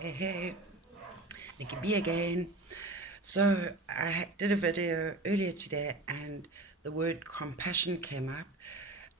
Hey, Nicci B again. So I did a video earlier today and the word compassion came up.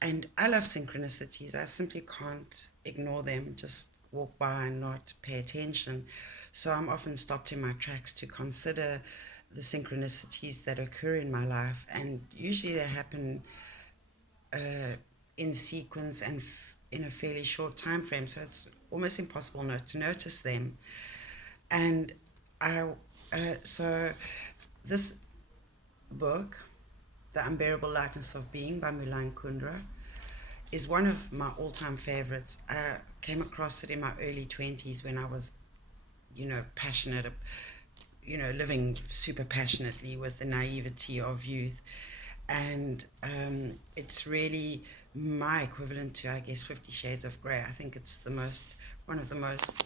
And I love synchronicities. I simply can't ignore them, just walk by and not pay attention. So I'm often stopped in my tracks to consider the synchronicities that occur in my life. And usually they happen in sequence and in a fairly short time frame. So it's almost impossible not to notice them. And I, so this book, The Unbearable Lightness of Being by Milan Kundera, is one of my all-time favorites. I came across it in my early 20s when I was, passionate, living super passionately with the naivety of youth. And it's really my equivalent to, I guess, 50 Shades of Grey. I think it's one of the most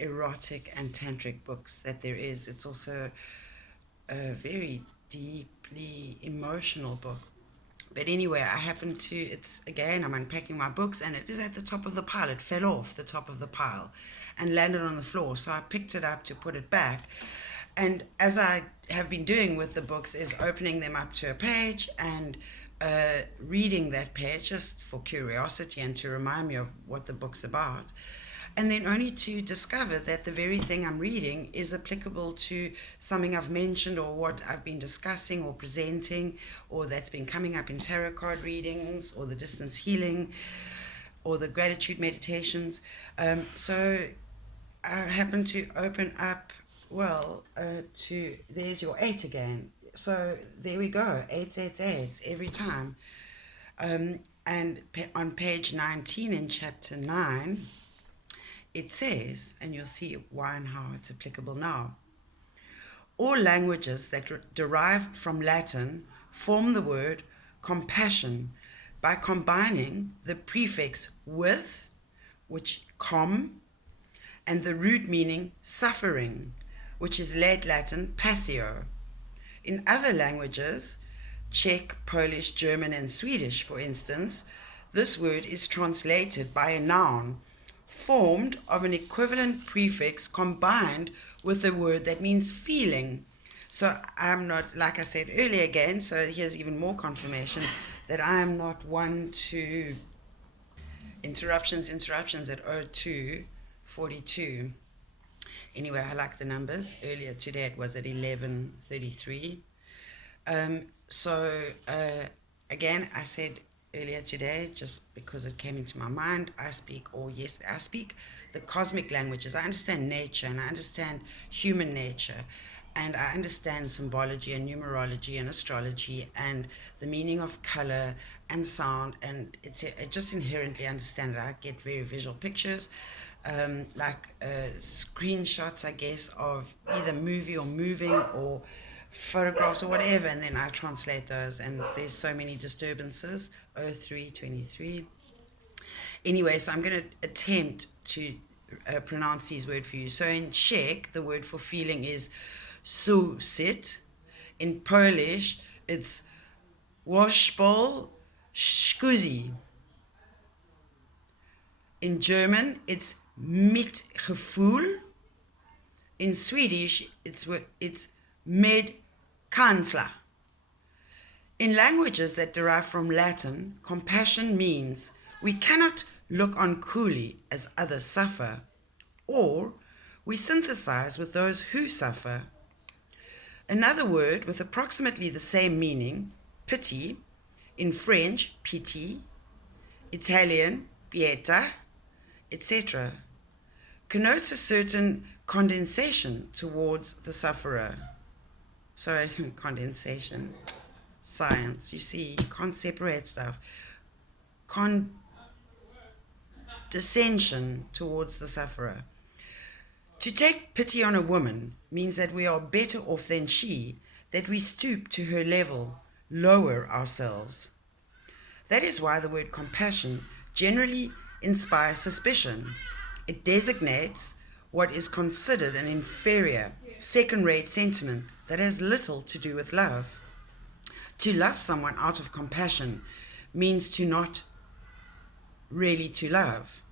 erotic and tantric books that there is. It's also a very deeply emotional book. But anyway, I'm unpacking my books and it is at the top of the pile. It fell off the top of the pile and landed on the floor. So I picked it up to put it back. And as I have been doing with the books, is opening them up to a page and reading that page just for curiosity and to remind me of what the book's about. And then only to discover that the very thing I'm reading is applicable to something I've mentioned or what I've been discussing or presenting, or that's been coming up in tarot card readings or the distance healing or the gratitude meditations. So I happen to open up, there's your 8 again. So there we go, 888 every time. And on page 19 in chapter 9, it says, and you'll see why and how it's applicable now, all languages that derive from Latin form the word compassion by combining the prefix with, which com, and the root meaning suffering, which is late Latin passio. In other languages, Czech, Polish, German, and Swedish, for instance, this word is translated by a noun formed of an equivalent prefix combined with a word that means feeling. So I'm not, like I said earlier again, so here's even more confirmation that I'm not one to interruptions at 02:42. Anyway, I like the numbers. Earlier today it was at 11:33. Again, I said earlier today, just because it came into my mind, I speak the cosmic languages. I understand nature and I understand human nature, and I understand symbology and numerology and astrology and the meaning of color and sound, and I just inherently understand it. I get very visual pictures, screenshots, I guess, of either movie or moving or photographs or whatever, and then I translate those, and there's so many disturbances. 03:23. Anyway, so I'm going to attempt to pronounce these words for you. So in Czech, the word for feeling is sucit. In Polish, it's washpol skuzi. In German, it's mitgefühl. In Swedish, it's medkänsla. In languages that derive from Latin, compassion means we cannot look on coolly as others suffer, or we sympathize with those who suffer. Another word with approximately the same meaning, pity, in French, pitié, Italian, pietà, etc., connotes a certain condensation towards the sufferer. Sorry, condensation. Science, you see, you can't separate stuff. Condescension towards the sufferer. To take pity on a woman means that we are better off than she, that we stoop to her level, lower ourselves. That is why the word compassion generally inspires suspicion. It designates what is considered an inferior, second-rate sentiment that has little to do with love. To love someone out of compassion means to not really to love.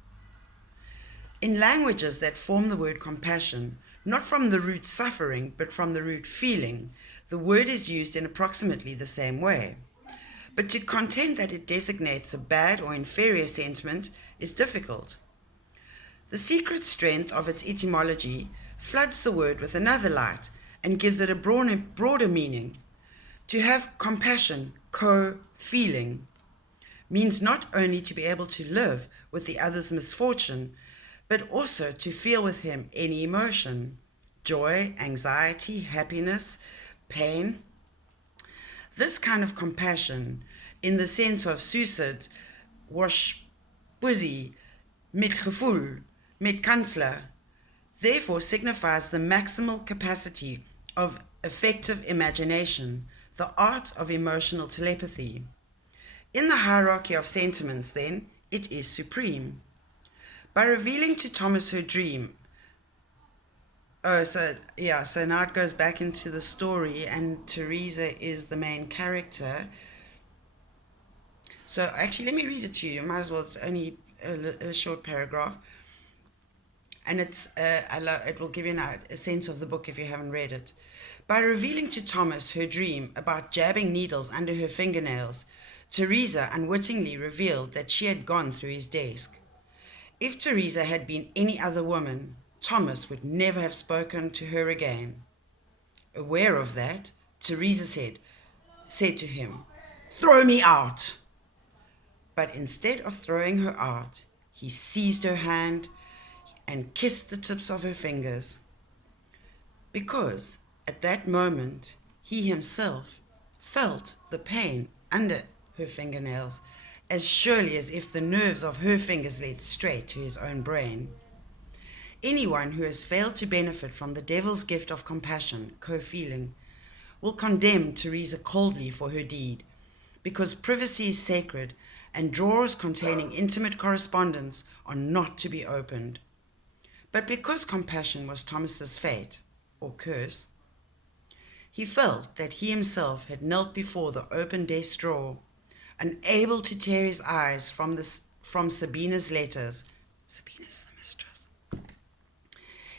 In languages that form the word compassion, not from the root suffering, but from the root feeling, the word is used in approximately the same way. But to contend that it designates a bad or inferior sentiment is difficult. The secret strength of its etymology floods the word with another light and gives it a broader meaning. To have compassion, co-feeling, means not only to be able to live with the other's misfortune, but also to feel with him any emotion, joy, anxiety, happiness, pain. This kind of compassion, in the sense of Suicide, was busy, met gevoel, met kansler, therefore signifies the maximal capacity of effective imagination, the art of emotional telepathy. In the hierarchy of sentiments, then, it is supreme. By revealing to Thomas her dream, so now it goes back into the story, and Teresa is the main character. So actually, let me read it to you. Might as well. It's only a short paragraph, and it will give you a sense of the book if you haven't read it. By revealing to Thomas her dream about jabbing needles under her fingernails, Teresa unwittingly revealed that she had gone through his desk. If Teresa had been any other woman, Thomas would never have spoken to her again. Aware of that, Teresa said to him, "Throw me out!" But instead of throwing her out, he seized her hand and kissed the tips of her fingers. Because at that moment, he himself felt the pain under her fingernails as surely as if the nerves of her fingers led straight to his own brain. Anyone who has failed to benefit from the devil's gift of compassion, co-feeling, will condemn Teresa coldly for her deed, because privacy is sacred and drawers containing intimate correspondence are not to be opened. But because compassion was Thomas's fate, or curse, he felt that he himself had knelt before the open desk drawer, unable to tear his eyes from Sabina's letters. Sabina's the mistress.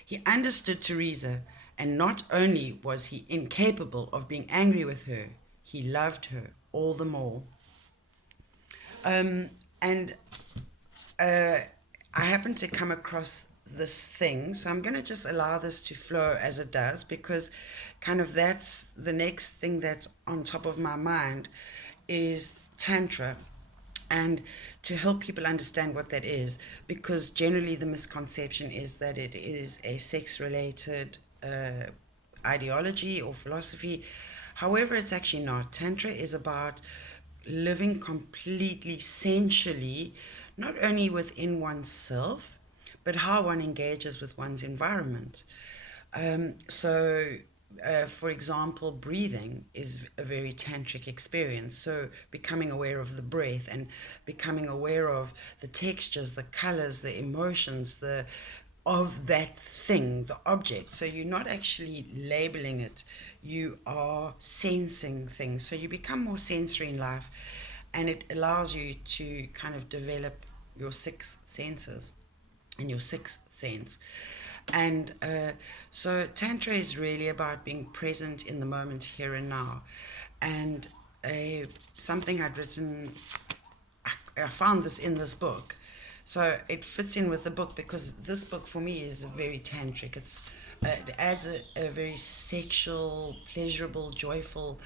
He understood Teresa, and not only was he incapable of being angry with her, he loved her all the more. I happened to come across this thing, so I'm going to just allow this to flow as it does, because kind of that's the next thing that's on top of my mind is tantra, and to help people understand what that is, because generally the misconception is that it is a sex-related ideology or philosophy. However, it's actually not. Tantra is about living completely sensually, not only within oneself, but how one engages with one's environment. For example, breathing is a very tantric experience. So becoming aware of the breath and becoming aware of the textures, the colors, the emotions, of that thing, the object. So you're not actually labeling it, you are sensing things. So you become more sensory in life, and it allows you to kind of develop your sixth senses and your sixth sense. And so Tantra is really about being present in the moment, here and now. And something I'd written, I found this in this book. So it fits in with the book, because this book for me is very tantric. It adds a very sexual, pleasurable, joyful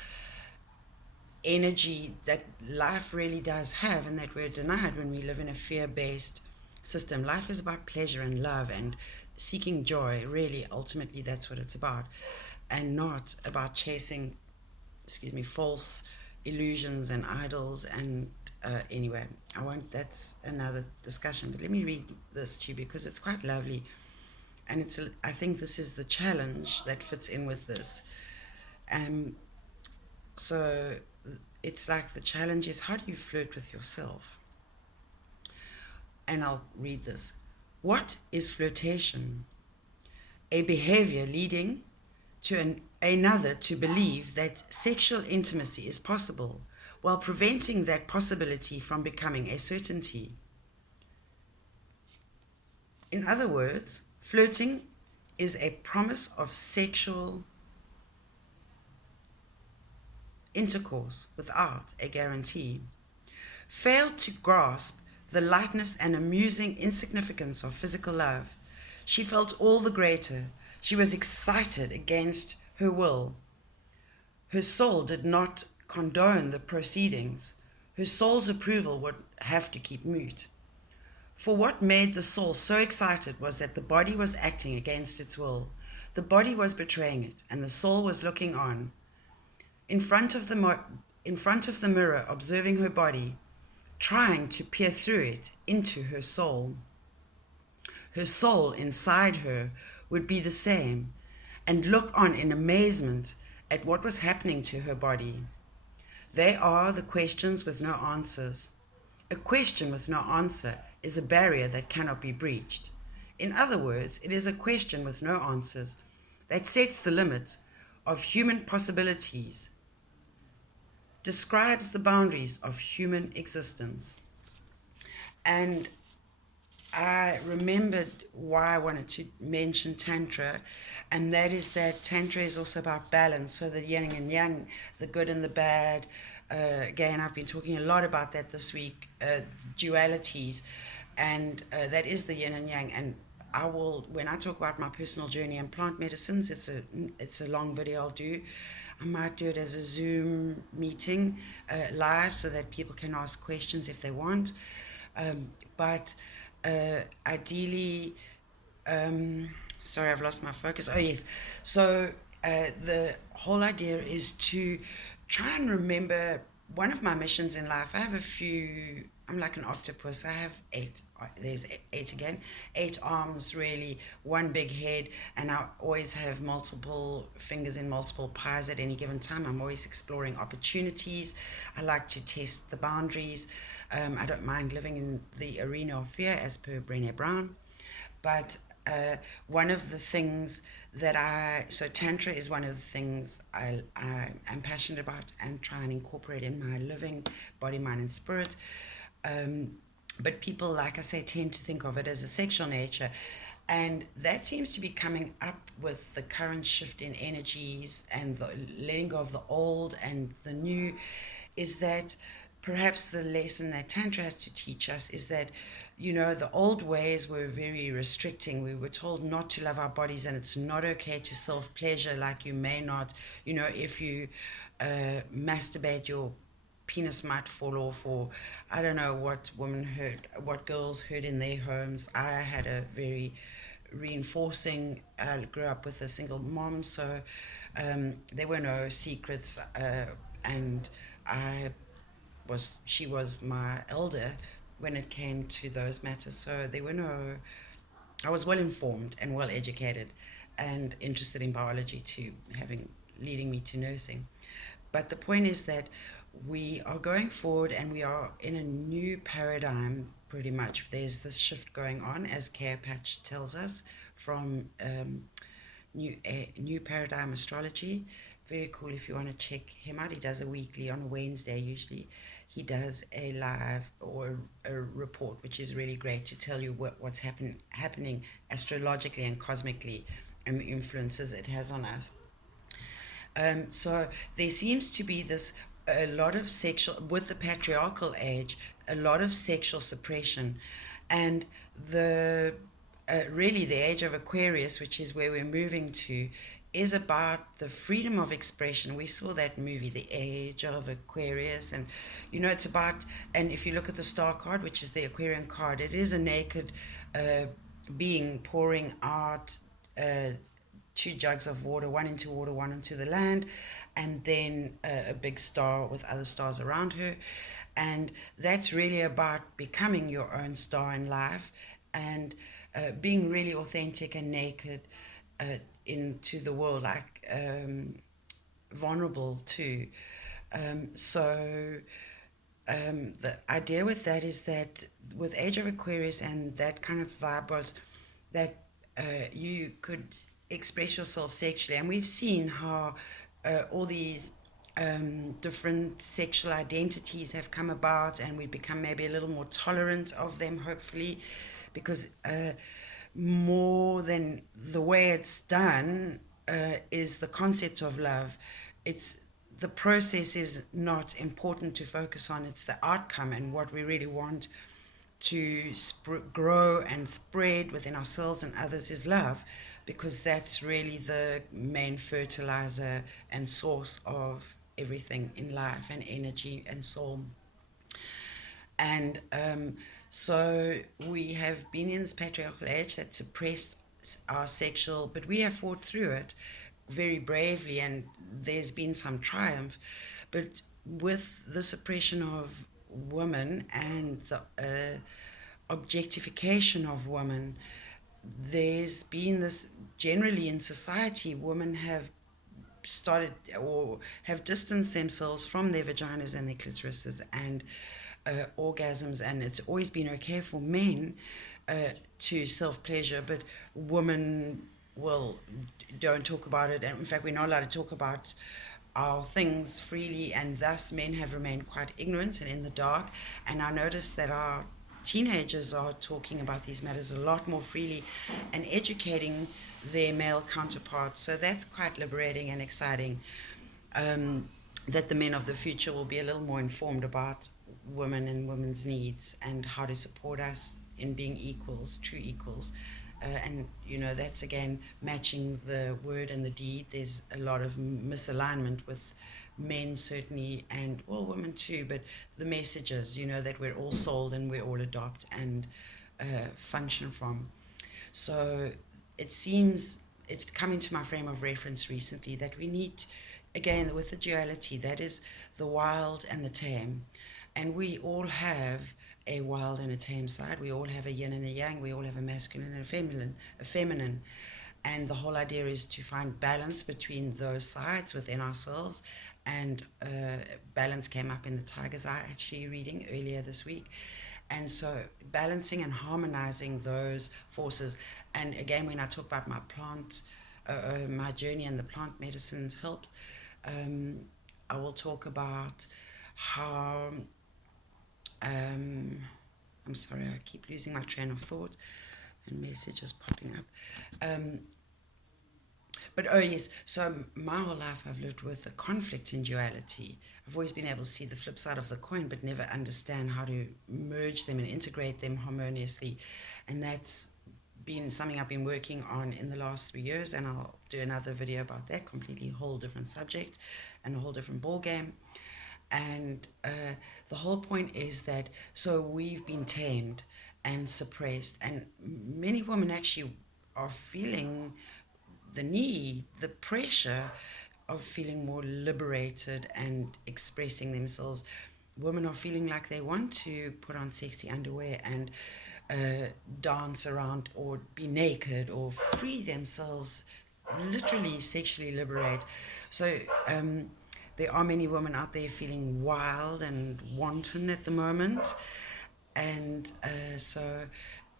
energy that life really does have, and that we're denied when we live in a fear-based system. Life is about pleasure and love and seeking joy. Really, ultimately, that's what it's about, and not about chasing, false illusions and idols. And anyway, that's another discussion, but let me read this to you because it's quite lovely, and I think this is the challenge that fits in with this. So it's like the challenge is, how do you flirt with yourself? And I'll read this. What is flirtation? A behavior leading to another to believe that sexual intimacy is possible, while preventing that possibility from becoming a certainty. In other words, flirting is a promise of sexual intercourse without a guarantee. Failed to grasp the lightness and amusing insignificance of physical love. She felt all the greater. She was excited against her will. Her soul did not condone the proceedings. Her soul's approval would have to keep mute. For what made the soul so excited was that the body was acting against its will. The body was betraying it, and the soul was looking on. In front of the mirror, observing her body, trying to peer through it into her soul. Her soul inside her would be the same, and look on in amazement at what was happening to her body. They are the questions with no answers. A question with no answer is a barrier that cannot be breached. In other words, it is a question with no answers that sets the limits of human possibilities, describes the boundaries of human existence. And I remembered why I wanted to mention Tantra, and that is that Tantra is also about balance, so the yin and yang, the good and the bad. Again, I've been talking a lot about that this week, dualities, and that is the yin and yang. And I will, when I talk about my personal journey in plant medicines, it's a long video I'll do. I might do it as a Zoom meeting live so that people can ask questions if they want. But ideally, sorry, I've lost my focus. Oh, yes. So the whole idea is to try and remember one of my missions in life. I have a few, I'm like an octopus. I have 8. There's 8 again. 8 arms, really, one big head, and I always have multiple fingers in multiple pies at any given time. I'm always exploring opportunities. I like to test the boundaries. I don't mind living in the arena of fear, as per Brené Brown. But one of the things so Tantra is one of the things I am passionate about and try and incorporate in my living, body, mind, and spirit. But people, like I say, tend to think of it as a sexual nature. And that seems to be coming up with the current shift in energies and the letting go of the old and the new, is that perhaps the lesson that Tantra has to teach us is that, the old ways were very restricting. We were told not to love our bodies, and it's not okay to self-pleasure. Like, you may not, if you masturbate, your penis might fall off, or I don't know what what girls heard in their homes. I had a very reinforcing, I grew up with a single mom, so there were no secrets, and she was my elder when it came to those matters. So I was well informed and well educated and interested in biology too, leading me to nursing. But the point is that we are going forward and we are in a new paradigm pretty much. There's this shift going on, as Care Patch tells us, from new paradigm astrology. Very cool if you want to check him out. He does a weekly on a Wednesday usually. He does a live or a report, which is really great to tell you what's happening astrologically and cosmically and the influences it has on us. So there seems to be a lot of with the patriarchal age, a lot of sexual suppression. And really the age of Aquarius, which is where we're moving to, is about the freedom of expression. We saw that movie, The Age of Aquarius, and it's about, and if you look at the star card, which is the Aquarian card, it is a naked being pouring out 2 jugs of water, one into water, one into the land, and then a big star with other stars around her. And that's really about becoming your own star in life and being really authentic and naked into the world, like vulnerable too. The idea with that is that with Age of Aquarius and that kind of vibe was that you could express yourself sexually, and we've seen how all these different sexual identities have come about, and we've become maybe a little more tolerant of them, hopefully, because more than the way it's done, is the concept of love. It's the process is not important to focus on, it's the outcome, and what we really want to grow and spread within ourselves and others is love, because that's really the main fertilizer and source of everything in life, and energy and soul. And so we have been in this patriarchal age that suppressed our sexual, but we have fought through it very bravely, and there's been some triumph. But with the suppression of women and the objectification of women, there's been this generally in society, women have started or have distanced themselves from their vaginas and their clitorises and orgasms, and it's always been okay for men to self-pleasure, but women don't talk about it, and in fact we're not allowed to talk about our things freely, and thus men have remained quite ignorant and in the dark. And I noticed that our teenagers are talking about these matters a lot more freely and educating their male counterparts, so that's quite liberating and exciting. That the men of the future will be a little more informed about women and women's needs and how to support us in being equals, true equals. And that's again matching the word and the deed. There's a lot of misalignment with men certainly, and women too, but the messages, that we're all sold and we're all adopt and function from. So it seems it's come into my frame of reference recently that we need, again, with the duality, that is the wild and the tame. And we all have a wild and a tame side. We all have a yin and a yang. We all have a masculine and a feminine. And the whole idea is to find balance between those sides within ourselves. And balance came up in the Tiger's Eye, actually, reading earlier this week. And so balancing and harmonizing those forces. And again, when I talk about my my journey and the plant medicines helps, I will talk about how, I'm sorry, I keep losing my train of thought and messages popping up. But yes, so my whole life I've lived with the conflict in duality. I've always been able to see the flip side of the coin, but never understand how to merge them and integrate them harmoniously. And that's been something I've been working on in the last 3 years, and I'll do another video about that, completely whole different subject and a whole different ball game. And the whole point is that, so we've been tamed and suppressed, and many women actually are feeling the need, the pressure of feeling more liberated and expressing themselves. Women are feeling like they want to put on sexy underwear and dance around or be naked or free themselves, literally sexually liberate. So there are many women out there feeling wild and wanton at the moment. And so,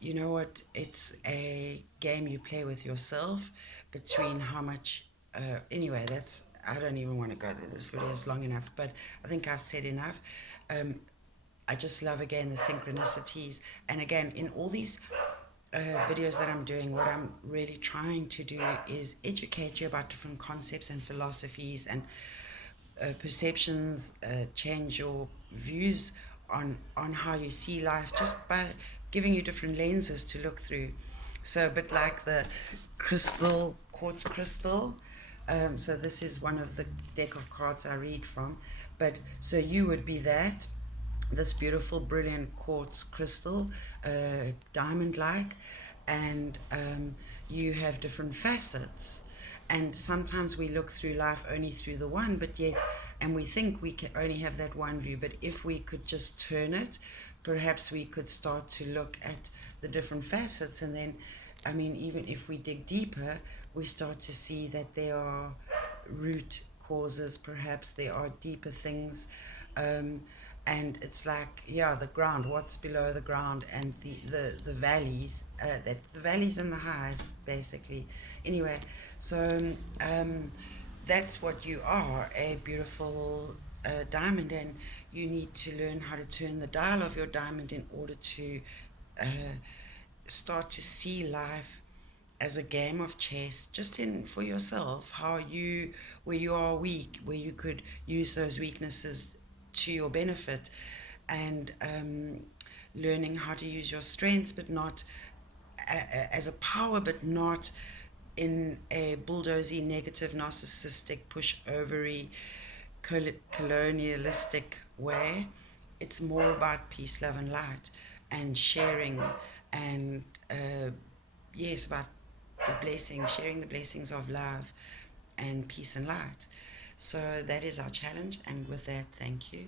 you know what, it's a game you play with yourself between how much, anyway, I don't even want to go there, this video is long enough, but I think I've said enough. I just love, again, the synchronicities, and again, in all these videos that I'm doing, what I'm really trying to do is educate you about different concepts and philosophies and perceptions, change your views on how you see life, just by giving you different lenses to look through. So a bit like the quartz crystal. So this is one of the deck of cards I read from. But so you would be this beautiful, brilliant quartz crystal, diamond-like, and you have different facets. And sometimes we look through life only through the one, and we think we can only have that one view. But if we could just turn it, perhaps we could start to look at the different facets. And then, I mean, even if we dig deeper, we start to see that there are root causes, perhaps there are deeper things. And it's like, the ground, what's below the ground, and the valleys, the valleys and the highs, basically. Anyway, so that's what you are, a beautiful diamond, and you need to learn how to turn the dial of your diamond in order to start to see life as a game of chess, just in for yourself, how you, where you are weak, where you could use those weaknesses to your benefit, and learning how to use your strengths, but not as a power, but not in a bulldozy, negative, narcissistic, push-overy, colonialistic way. It's more about peace, love, and light, and sharing, and yes, about the blessings, sharing the blessings of love and peace and light. So that is our challenge, and with that, thank you.